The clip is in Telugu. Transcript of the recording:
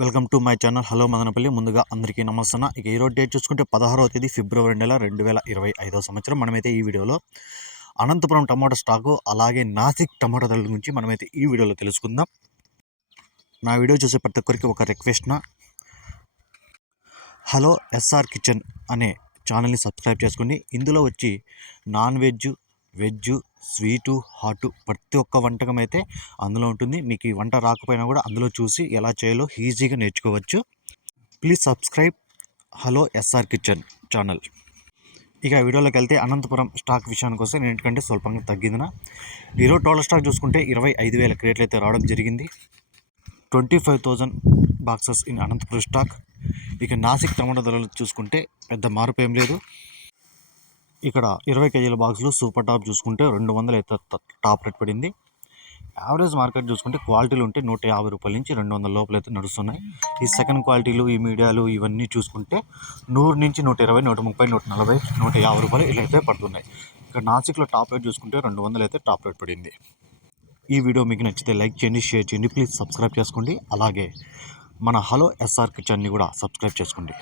Welcome to my channel. Hello Madanapalle. ముందుగా అందరికీ నమస్తున్నా. ఇక ఈరోజు డేట్ చూసుకుంటే పదహారవ తేదీ ఫిబ్రవరి నెల రెండు వేల ఇరవై ఐదో సంవత్సరం. మనమైతే ఈ వీడియోలో అనంతపురం టమాటా స్టాకు అలాగే నాసిక్ టమాటా ధరల గురించి మనమైతే ఈ వీడియోలో తెలుసుకుందాం. నా వీడియో చూసే ప్రతి ఒక్కరికి ఒక రిక్వెస్ట్నా హలో ఎస్ఆర్ కిచెన్ అనే ఛానల్ని సబ్స్క్రైబ్ చేసుకోండి ఇందులో వచ్చి non veg veg sweet hot ప్రతి ఒక్క వంటకం అయితే అందులో ఉంటుంది. మీకు ఈ వంట రాకపోయినా కూడా అందులో చూసి ఎలా చేయాలో ఈజీగా నేర్చుకోవచ్చు. Please subscribe hello SR kitchen channel. ఇక వీడియోలోకి వెళ్తే అనంతపురం స్టాక్ విషయానికి వస్తే నేను స్వల్పంగా తగ్గిందిన. ఈరోజు టోటల్ స్టాక్ చూసుకుంటే ఇరవై ఐదు వేల క్రేట్లు అయితే రావడం జరిగింది. Twenty five thousand boxes in Anantapur stock. ఇక నాసిక్ టమాటా ధరలు చూసుకుంటే పెద్ద మార్పు ఏం లేదు. ఇక్కడ ఇరవై కేజీల బాక్సులు సూపర్ టాప్ చూసుకుంటే రెండు వందలు అయితే టాప్ రేట్ పడింది. యావరేజ్ మార్కెట్ చూసుకుంటే క్వాలిటీలు ఉంటే నూట యాభై రూపాయల నుంచి రెండు వందల లోపల అయితే నడుస్తున్నాయి. ఈ సెకండ్ క్వాలిటీలు ఈ మీడియాలు ఇవన్నీ చూసుకుంటే నూరు నుంచి నూట ఇరవై నూట ముప్పై నూట నలభై నూట యాభై రూపాయలు ఇలా అయితే పడుతున్నాయి. ఇక్కడ నాసిక్లో టాప్ రేట్ చూసుకుంటే రెండు వందలు అయితే టాప్ రేట్ పడింది. ఈ వీడియో మీకు నచ్చితే లైక్ చేయండి షేర్ చేయండి ప్లీజ్ సబ్స్క్రైబ్ చేసుకోండి. అలాగే మన హలో ఎస్ఆర్ కిచెన్ని కూడా సబ్స్క్రైబ్ చేసుకోండి.